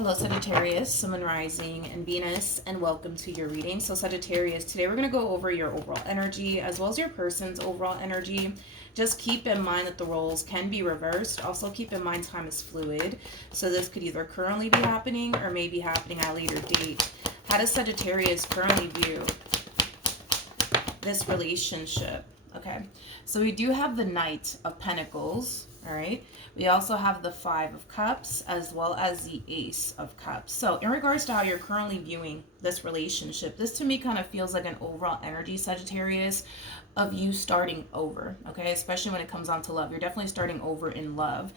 Hello Sagittarius, Sun, Moon, Rising, and Venus, and welcome to your reading. So Sagittarius, today we're going to go over your overall energy as well as your person's overall energy. Just keep in mind that the roles can be reversed. Also keep in mind time is fluid. So this could either currently be happening or may be happening at a later date. How does Sagittarius currently view this relationship? Okay, so we do have the Knight of Pentacles. All right, we also have the Five of Cups as well as the Ace of Cups. So in regards to how you're currently viewing this relationship, this to me kind of feels like an overall energy, Sagittarius, of you starting over, okay? Especially when it comes on to love. You're definitely starting over in love.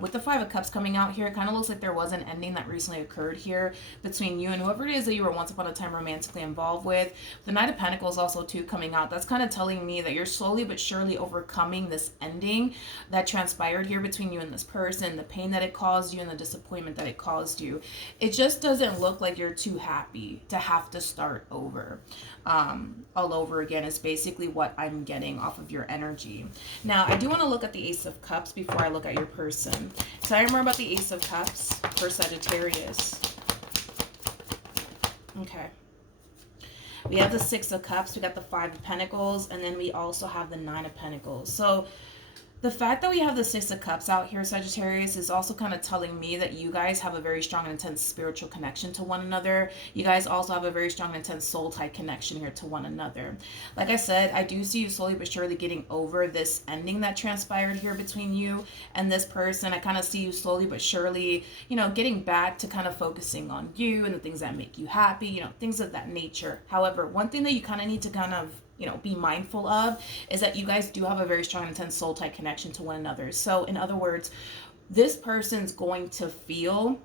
With the Five of Cups coming out here, it kind of looks like there was an ending that recently occurred here between you and whoever it is that you were once upon a time romantically involved with. The Knight of Pentacles also too coming out. That's kind of telling me that you're slowly but surely overcoming this ending that transpired here between you and this person, the pain that it caused you and the disappointment that it caused you. It just doesn't look like you're too happy to have to start over. All over again is basically what I'm getting off of your energy. Now, I do want to look at the Ace of Cups before I look at your person. Tell me more about the Ace of Cups for Sagittarius. Okay. We have the Six of Cups, we got the Five of Pentacles, and then we also have the Nine of Pentacles. So the fact that we have the Six of Cups out here, Sagittarius, is also kind of telling me that you guys have a very strong and intense spiritual connection to one another. You guys also have a very strong and intense soul-tied connection here to one another. Like I said, I do see you slowly but surely getting over this ending that transpired here between you and this person. I kind of see you slowly but surely, you know, getting back to kind of focusing on you and the things that make you happy, you know, things of that nature. However, one thing that you kind of need to kind of be mindful of is that you guys do have a very strong, intense soul-tied connection to one another. So in other words, this person's going to feel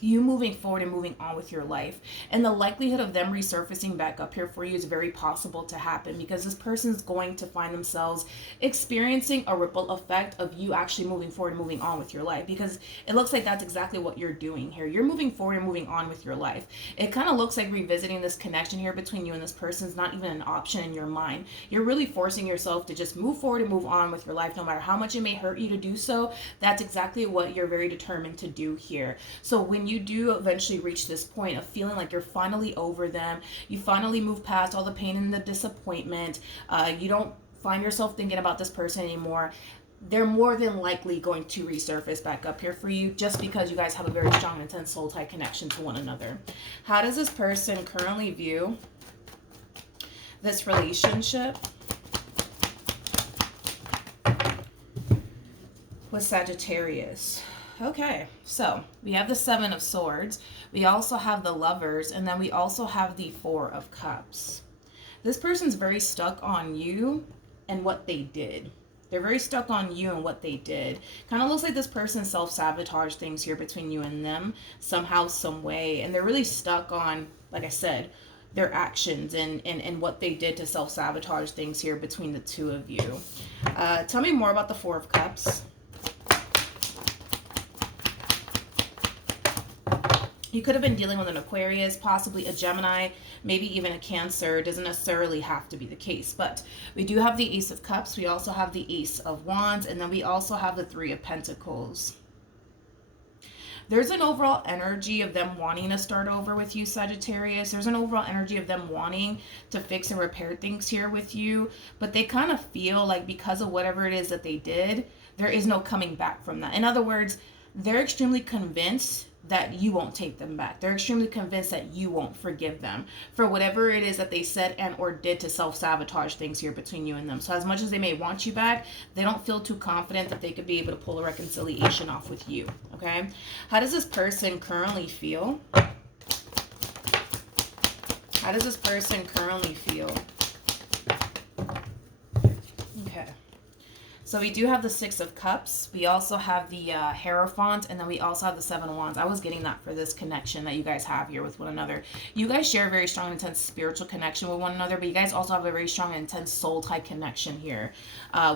you moving forward and moving on with your life, and the likelihood of them resurfacing back up here for you is very possible to happen, because this person's going to find themselves experiencing a ripple effect of you actually moving forward and moving on with your life, because it looks like that's exactly what you're doing here. You're moving forward and moving on with your life. It kind of looks like revisiting this connection here between you and this person is not even an option in your mind. You're really forcing yourself to just move forward and move on with your life, no matter how much it may hurt you to do so. That's exactly what you're very determined to do here. So when you do eventually reach this point of feeling like you're finally over them, you finally move past all the pain and the disappointment, you don't find yourself thinking about this person anymore, they're more than likely going to resurface back up here for you, just because you guys have a very strong, intense soul-tied connection to one another. How does this person currently view this relationship with Sagittarius? Okay, so we have the Seven of Swords, we also have the Lovers, and then we also have the Four of Cups. This person's very stuck on you and what they did. They're very stuck on you and what they did. Kind of looks like this person self-sabotaged things here between you and them somehow, some way, and they're really stuck on, like I said, their actions and what they did to self-sabotage things here between the two of you. Tell me more about the Four of Cups. You could have been dealing with an Aquarius, possibly a Gemini, maybe even a Cancer. It doesn't necessarily have to be the case. But we do have the Ace of Cups. We also have the Ace of Wands. And then we also have the Three of Pentacles. There's an overall energy of them wanting to start over with you, Sagittarius. There's an overall energy of them wanting to fix and repair things here with you. But they kind of feel like because of whatever it is that they did, there is no coming back from that. In other words, they're extremely convinced that you won't take them back. They're extremely convinced that you won't forgive them for whatever it is that they said and or did to self-sabotage things here between you and them. So as much as they may want you back, they don't feel too confident that they could be able to pull a reconciliation off with you, okay? How does this person currently feel? How does this person currently feel? Okay. So we do have the Six of Cups. We also have the Hierophant, and then we also have the Seven of Wands. I was getting that for this connection that you guys have here with one another. You guys share a very strong, intense spiritual connection with one another, but you guys also have a very strong, intense soul-tied connection here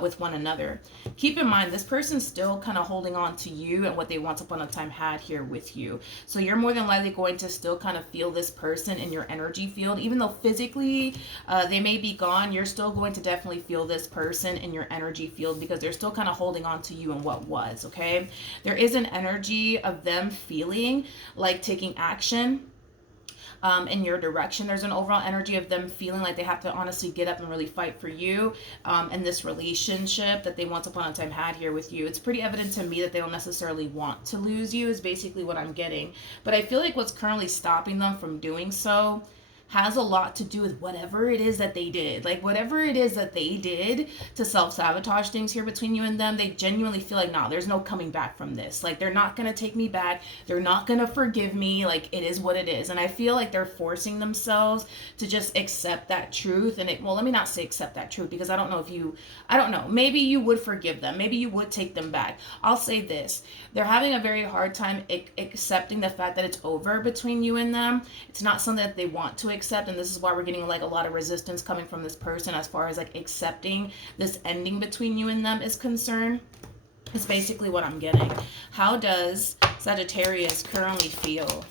with one another. Keep in mind, this person's still kind of holding on to you and what they once upon a time had here with you. So you're more than likely going to still kind of feel this person in your energy field. Even though physically they may be gone, you're still going to definitely feel this person in your energy field because they're still kind of holding on to you and what was, okay? There is an energy of them feeling like taking action in your direction. There's an overall energy of them feeling like they have to honestly get up and really fight for you in this relationship that they once upon a time had here with you. It's pretty evident to me that they don't necessarily want to lose you is basically what I'm getting. But I feel like what's currently stopping them from doing so has a lot to do with whatever it is that they did. Like, whatever it is that they did to self-sabotage things here between you and them, they genuinely feel like, nah, there's no coming back from this. Like, they're not going to take me back. They're not going to forgive me. Like, it is what it is. And I feel like they're forcing themselves to just accept that truth. And well, let me not say accept that truth, because I don't know. Maybe you would forgive them. Maybe you would take them back. I'll say this. They're having a very hard time accepting the fact that it's over between you and them. It's not something that they want to accept, and this is why we're getting like a lot of resistance coming from this person as far as like accepting this ending between you and them is concerned. It's basically what I'm getting. How does Sagittarius currently feel?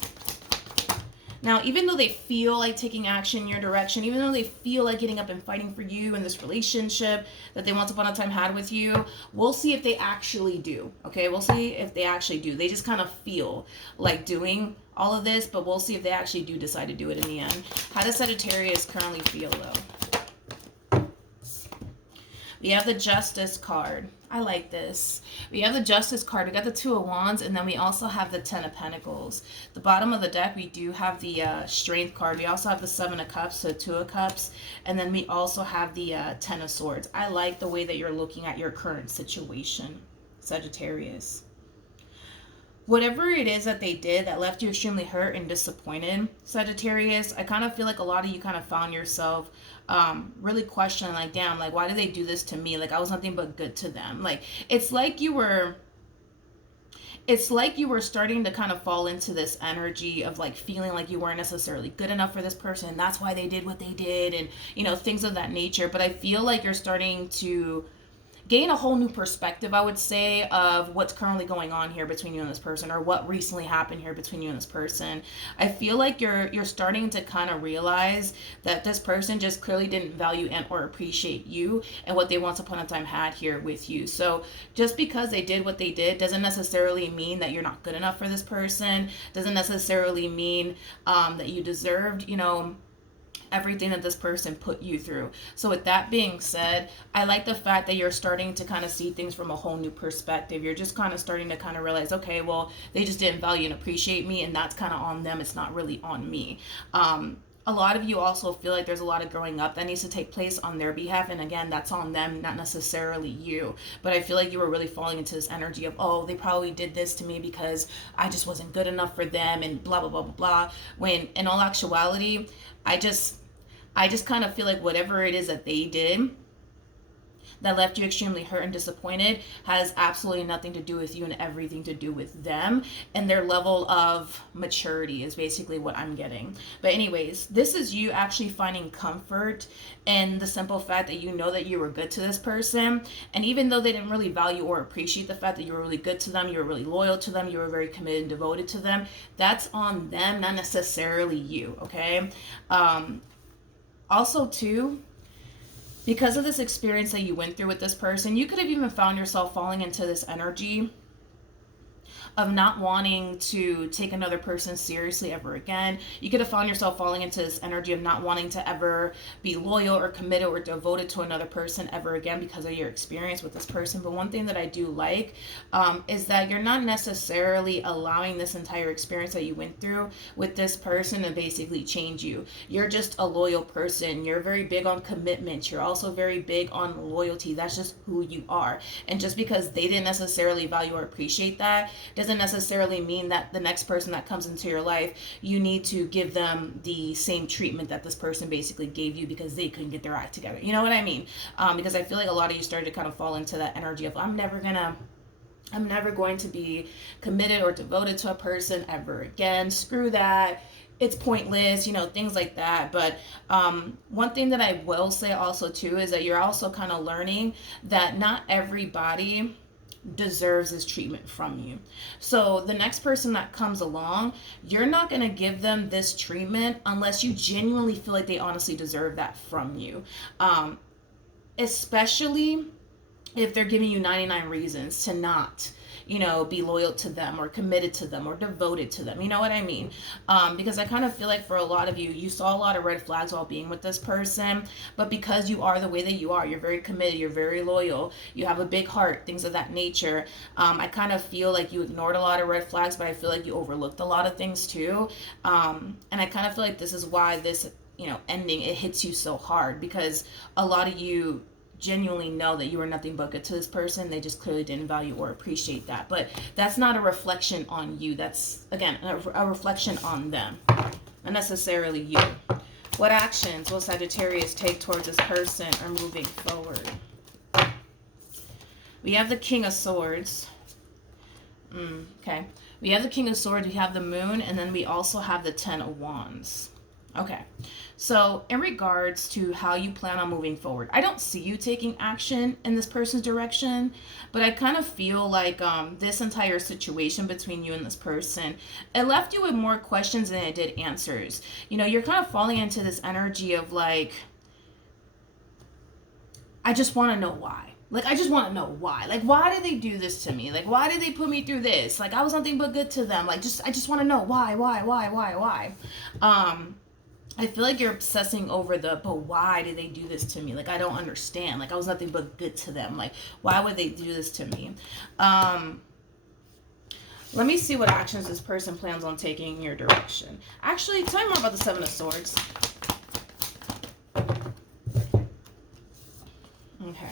Now, even though they feel like taking action in your direction, even though they feel like getting up and fighting for you in this relationship that they once upon a time had with you, we'll see if they actually do. Okay, we'll see if they actually do. They just kind of feel like doing all of this, but we'll see if they actually do decide to do it in the end. How does Sagittarius currently feel, though? We have the Justice card. I like this. We have the Justice card. We got the Two of Wands, and then we also have the Ten of Pentacles. The bottom of the deck, we do have the Strength card. We also have the Seven of Cups, so Two of Cups, and then we also have the Ten of Swords. I like the way that you're looking at your current situation, Sagittarius. Whatever it is that they did that left you extremely hurt and disappointed, Sagittarius, I kind of feel like a lot of you kind of found yourself really questioning, like, damn, like, why did they do this to me? Like, I was nothing but good to them. Like, it's like you were starting to kind of fall into this energy of like feeling like you weren't necessarily good enough for this person, and that's why they did what they did, and, you know, things of that nature. But I feel like you're starting to gain a whole new perspective, I would say, of what's currently going on here between you and this person, or what recently happened here between you and this person. I feel like you're starting to kind of realize that this person just clearly didn't value and or appreciate you and what they once upon a time had here with you. So just because they did what they did doesn't necessarily mean that you're not good enough for this person, doesn't necessarily mean that you deserved, you know, everything that this person put you through. So with that being said, I like the fact that you're starting to kind of see things from a whole new perspective. You're just kind of starting to kind of realize, okay, well, they just didn't value and appreciate me, and that's kind of on them. It's not really on me. A lot of you also feel like there's a lot of growing up that needs to take place on their behalf. And again, that's on them, not necessarily you. But I feel like you were really falling into this energy of, oh, they probably did this to me because I just wasn't good enough for them and blah, blah, blah, blah, blah. When in all actuality, I just kind of feel like whatever it is that they did that left you extremely hurt and disappointed has absolutely nothing to do with you and everything to do with them, and their level of maturity is basically what I'm getting. But anyways, this is you actually finding comfort in the simple fact that you know that you were good to this person, and even though they didn't really value or appreciate the fact that you were really good to them, you were really loyal to them, you were very committed and devoted to them, that's on them, not necessarily you, okay? Also, too, because of this experience that you went through with this person, you could have even found yourself falling into this energy of not wanting to take another person seriously ever again. You could have found yourself falling into this energy of not wanting to ever be loyal or committed or devoted to another person ever again because of your experience with this person. But one thing that I do like is that you're not necessarily allowing this entire experience that you went through with this person to basically change you. You're just a loyal person. You're very big on commitment. You're also very big on loyalty. That's just who you are. And just because they didn't necessarily value or appreciate that doesn't necessarily mean that the next person that comes into your life, you need to give them the same treatment that this person basically gave you because they couldn't get their act together. You know what I mean? Because I feel like a lot of you started to kind of fall into that energy of, I'm never going to be committed or devoted to a person ever again. Screw that. It's pointless, you know, things like that. But one thing that I will say also too is that you're also kind of learning that not everybody deserves this treatment from you. So the next person that comes along, you're not going to give them this treatment unless you genuinely feel like they honestly deserve that from you. Especially if they're giving you 99 reasons to not, be loyal to them or committed to them or devoted to them. You know what I mean? Because I kind of feel like for a lot of you, you saw a lot of red flags while being with this person, but because you are the way that you are, you're very committed, you're very loyal, you have a big heart, things of that nature. I kind of feel like you ignored a lot of red flags, but I feel like you overlooked a lot of things too. And I kind of feel like this is why this, ending, it hits you so hard, because a lot of you genuinely know that you are nothing but good to this person. They just clearly didn't value or appreciate that. But that's not a reflection on you. That's, again, a reflection on them, not necessarily you. What actions will Sagittarius take towards this person or moving forward? We have the King of Swords. Okay. We have the King of Swords, we have the Moon, and then we also have the Ten of Wands. Okay, so in regards to how you plan on moving forward, I don't see you taking action in this person's direction, but I kind of feel like this entire situation between you and this person, it left you with more questions than it did answers. You're kind of falling into this energy of like, I just want to know why. Like, I just want to know why. Like, why did they do this to me? Like, why did they put me through this? Like, I was nothing but good to them. Like, I just want to know why. I feel like you're obsessing over but why did they do this to me? Like, I don't understand. Like, I was nothing but good to them. Like, why would they do this to me? Let me see what actions this person plans on taking in your direction. Actually, tell me more about the Seven of Swords. Okay.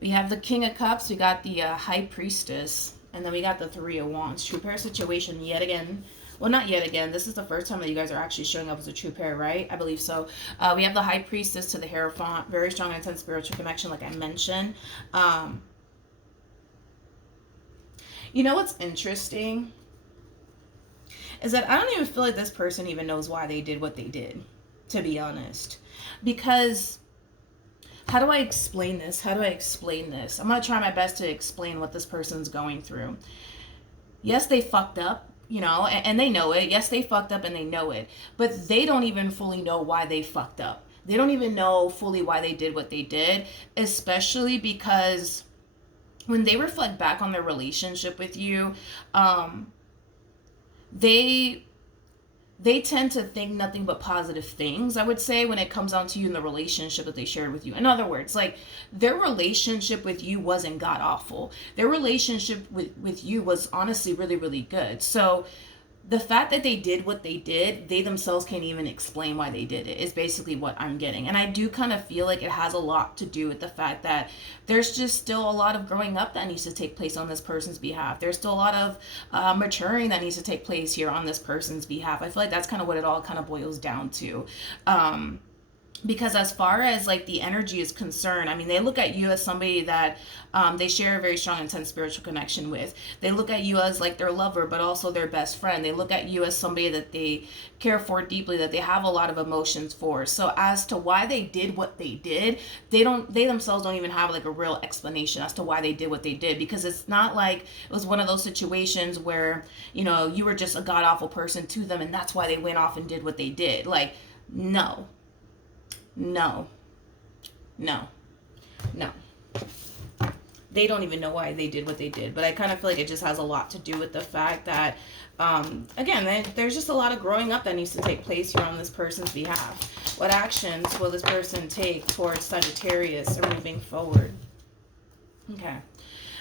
We have the King of Cups. We got the High Priestess. And then we got the Three of Wands. True pair situation yet again. Well, not yet again. This is the first time that you guys are actually showing up as a true pair, right? I believe so. We have the High Priestess to the Hierophant. Very strong and intense spiritual connection, like I mentioned. You know what's interesting? Is that I don't even feel like this person even knows why they did what they did, to be honest. Because, how do I explain this? I'm going to try my best to explain what this person's going through. Yes, they fucked up. And they know it. Yes, they fucked up and they know it. But they don't even fully know why they fucked up. They don't even know fully why they did what they did, especially because when they reflect back on their relationship with you, they tend to think nothing but positive things, I would say, when it comes down to you and the relationship that they shared with you. In other words, like, their relationship with you wasn't god awful. Their relationship with you was honestly really, really good. So the fact that they did what they did, they themselves can't even explain why they did it, is basically what I'm getting. And I do kind of feel like it has a lot to do with the fact that there's just still a lot of growing up that needs to take place on this person's behalf. There's still a lot of maturing that needs to take place here on this person's behalf. I feel like that's kind of what it all kind of boils down to. Because as far as like the energy is concerned, I mean, they look at you as somebody that they share a very strong, intense spiritual connection with. They look at you as like their lover, but also their best friend. They look at you as somebody that they care for deeply, that they have a lot of emotions for. So as to why they did what they did, they themselves don't even have like a real explanation as to why they did what they did, because it's not like it was one of those situations where, you were just a god awful person to them and that's why they went off and did what they did. Like, no. They don't even know why they did what they did. But I kind of feel like it just has a lot to do with the fact that, again, there's just a lot of growing up that needs to take place here on this person's behalf. What actions will this person take towards Sagittarius or moving forward? Okay.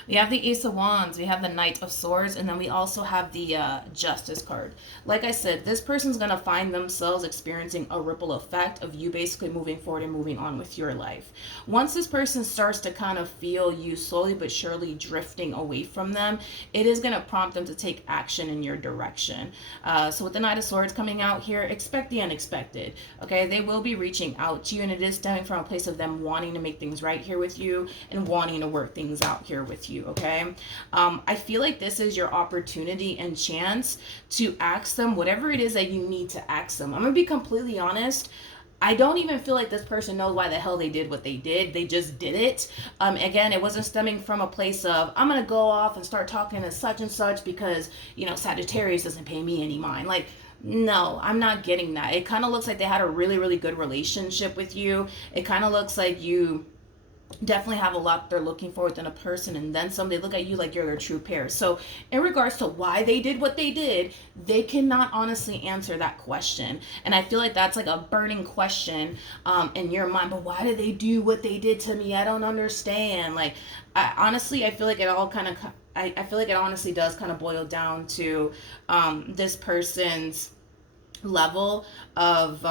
We have the Ace of Wands, we have the Knight of Swords, and then we also have the Justice card. Like I said, this person's going to find themselves experiencing a ripple effect of you basically moving forward and moving on with your life. Once this person starts to kind of feel you slowly but surely drifting away from them, it is going to prompt them to take action in your direction. So with the Knight of Swords coming out here, expect the unexpected. Okay, they will be reaching out to you, and it is stemming from a place of them wanting to make things right here with you and wanting to work things out here with you. Okay, I feel like this is your opportunity and chance to ask them whatever it is that you need to ask them. I'm gonna be completely honest. I don't even feel like this person knows why the hell they did what they did. They just did it. Again, it wasn't stemming from a place of, I'm going to go off and start talking to such and such because, Sagittarius doesn't pay me any mind. Like, no, I'm not getting that. It kind of looks like they had a really, really good relationship with you. It kind of looks like you definitely have a lot they're looking for within a person, and then some. They look at you like you're their true pair. So in regards to why they did what they did, they cannot honestly answer that question, and I feel like that's like a burning question in your mind. But why did they do what they did to me? I don't understand. Like, honestly, I feel like it all kind of, I feel like it honestly does kind of boil down to this person's level of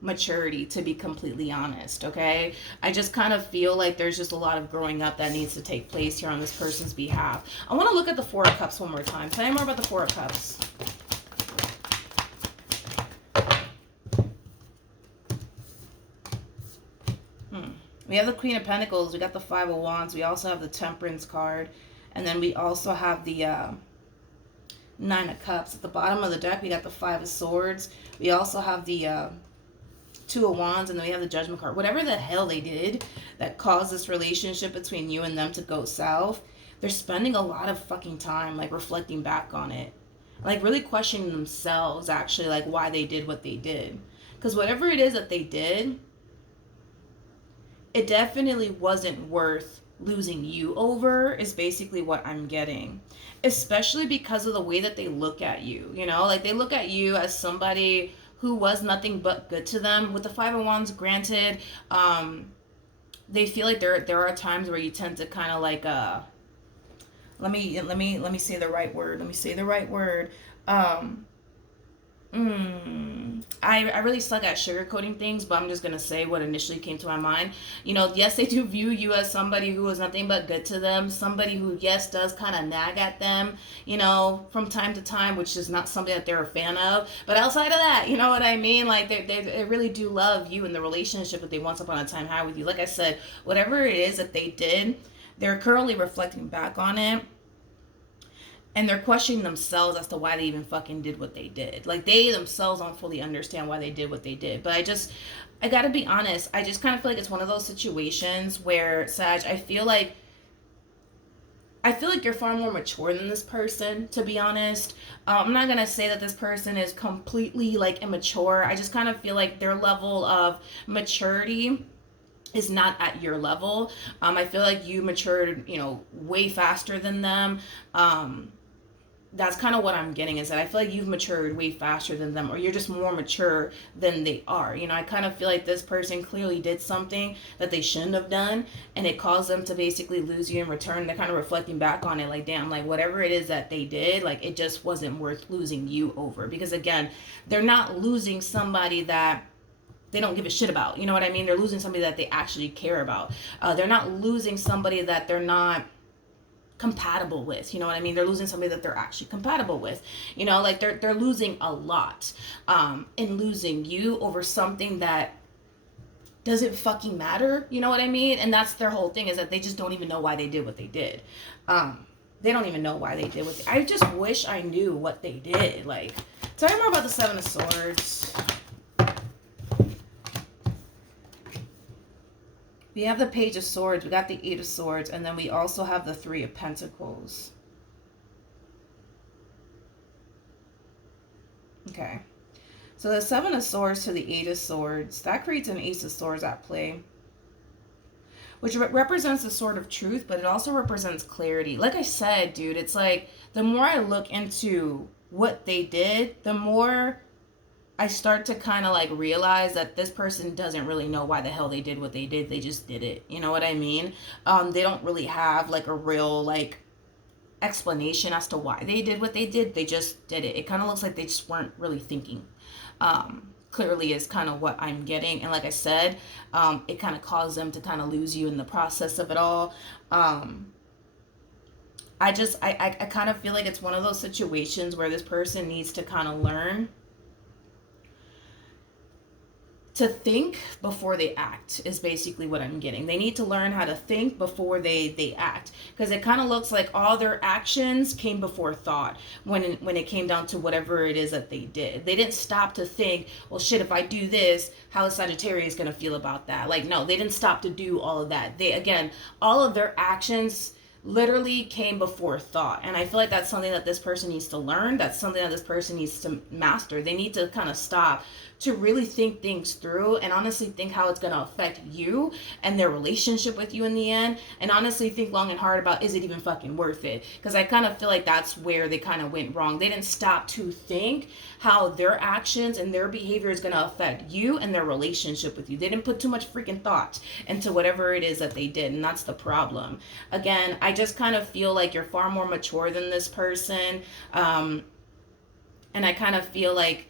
maturity, to be completely honest. Okay, I just kind of feel like there's just a lot of growing up that needs to take place here on this person's behalf. I want to look at the Four of Cups one more time. Tell me more about the Four of Cups. We have the Queen of Pentacles, we got the Five of Wands, we also have the Temperance card, and then we also have the Nine of Cups. At the bottom of the deck, we got the Five of Swords. We also have the Two of Wands, and then we have the Judgment card. Whatever the hell they did that caused this relationship between you and them to go south, they're spending a lot of fucking time, like, reflecting back on it. Like, really questioning themselves, actually, like, why they did what they did. Because whatever it is that they did, it definitely wasn't worth losing you over, is basically what I'm getting. Especially because of the way that they look at you. You know, like, they look at you as somebody who was nothing but good to them. With the Five of Wands, granted, they feel like there are times where you tend to kind of like let me say the right word. Let me say the right word. I really suck at sugarcoating things, but I'm just going to say what initially came to my mind. You know, yes, they do view you as somebody who is nothing but good to them. Somebody who, yes, does kind of nag at them, you know, from time to time, which is not something that they're a fan of. But outside of that, you know what I mean? Like, they really do love you and the relationship that they once upon a time had with you. Like I said, whatever it is that they did, they're currently reflecting back on it. And they're questioning themselves as to why they even fucking did what they did. Like, they themselves don't fully understand why they did what they did. But I gotta be honest, I just kind of feel like it's one of those situations where, Sag, I feel like you're far more mature than this person, to be honest. I'm not gonna say that this person is completely, like, immature. I just kind of feel like their level of maturity is not at your level. I feel like you matured, you know, way faster than them. That's kind of what I'm getting, is that I feel like you've matured way faster than them, or you're just more mature than they are. You know, I kind of feel like this person clearly did something that they shouldn't have done, and it caused them to basically lose you in return. They're kind of reflecting back on it like, damn, like, whatever it is that they did, like, it just wasn't worth losing you over. Because again, they're not losing somebody that they don't give a shit about. You know what I mean? They're losing somebody that they actually care about. They're not losing somebody that they're not compatible with. You know what I mean? They're losing somebody that they're actually compatible with. You know, like, they're losing a lot in losing you over something that doesn't fucking matter. You know what I mean? And that's their whole thing, is that they just don't even know why they did what they did. They don't even know why they did what I just wish I knew what they did. Like, tell me more about the Seven of Swords. We have the Page of Swords, we got the Eight of Swords, and then we also have the Three of Pentacles. Okay. So the Seven of Swords to the Eight of Swords, that creates an Ace of Swords at play, which represents the Sword of Truth, but it also represents clarity. Like I said, dude, it's like, the more I look into what they did, the more I start to kind of, like, realize that this person doesn't really know why the hell they did what they did. They just did it. You know what I mean? They don't really have, like, a real, like, explanation as to why they did what they did. They just did it. It kind of looks like they just weren't really thinking. Clearly is kind of what I'm getting. And like I said, it kind of caused them to kind of lose you in the process of it all. I kind of feel like it's one of those situations where this person needs to kind of learn to think before they act, is basically what I'm getting. They need to learn how to think before they act, because it kind of looks like all their actions came before thought when it came down to whatever it is that they did. They didn't stop to think, well, shit, if I do this, how is Sagittarius going to feel about that? Like, no, they didn't stop to do all of that. They, again, all of their actions literally came before thought. And I feel like that's something that this person needs to learn. That's something that this person needs to master. They need to kind of stop to really think things through and honestly think how it's going to affect you and their relationship with you in the end, and honestly think long and hard about, is it even fucking worth it? Because I kind of feel like that's where they kind of went wrong. They didn't stop to think how their actions and their behavior is going to affect you and their relationship with you. They didn't put too much freaking thought into whatever it is that they did, and that's the problem. Again, I just kind of feel like you're far more mature than this person, and I kind of feel like,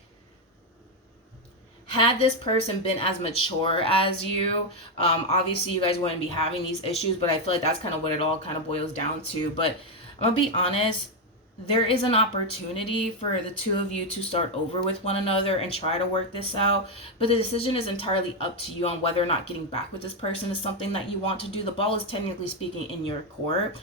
had this person been as mature as you, obviously you guys wouldn't be having these issues, but I feel like that's kind of what it all kind of boils down to. But I'm gonna be honest, there is an opportunity for the two of you to start over with one another and try to work this out, but the decision is entirely up to you on whether or not getting back with this person is something that you want to do. The ball is technically speaking in your court.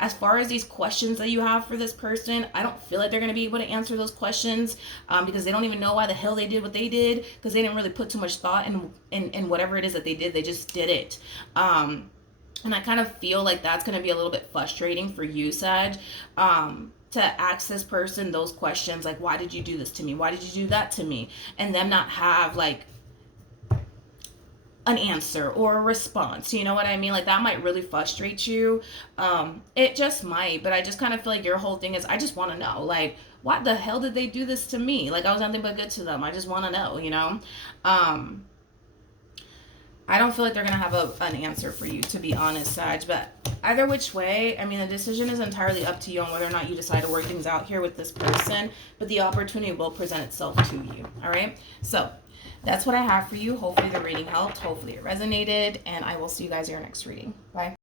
As far as these questions that you have for this person, I don't feel like they're going to be able to answer those questions, because they don't even know why the hell they did what they did, because they didn't really put too much thought in whatever it is that they did. They just did it. And I kind of feel like that's going to be a little bit frustrating for you, Sag, to ask this person those questions like, why did you do this to me? Why did you do that to me? And them not have like an answer or a response. You know what I mean? Like, that might really frustrate you. It just might, but I just kind of feel like your whole thing is, I just want to know, like, what the hell did they do this to me? Like, I was nothing but good to them. I just want to know, you know? I don't feel like they're going to have an answer for you, to be honest, Sag, but either which way, I mean, the decision is entirely up to you on whether or not you decide to work things out here with this person, but the opportunity will present itself to you, all right? So that's what I have for you. Hopefully the reading helped. Hopefully it resonated, and I will see you guys in your next reading. Bye.